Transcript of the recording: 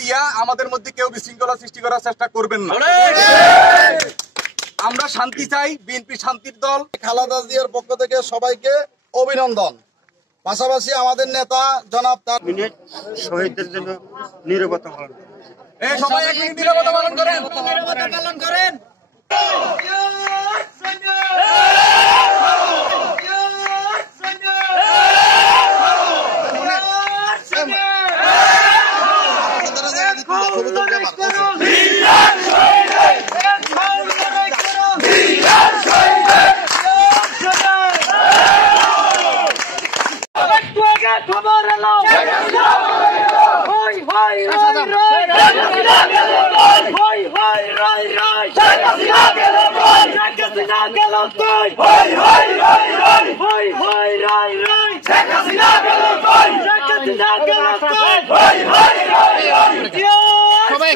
দিয়া আমাদের মধ্যে কেউ বিশৃঙ্খলা সৃষ্টি করার চেষ্টা করবেন না। আমরা শান্তি চাই, বিএনপি শান্তির দল। খালেদা জিয়ার পক্ষ থেকে সবাইকে অভিনন্দন। পাশাপাশি আমাদের নেতা জনাব তার শহীদদের জন্য নীরবতা পালন করেন। সবাই এক মিনিট নীরবতা পালন করেন। সবাই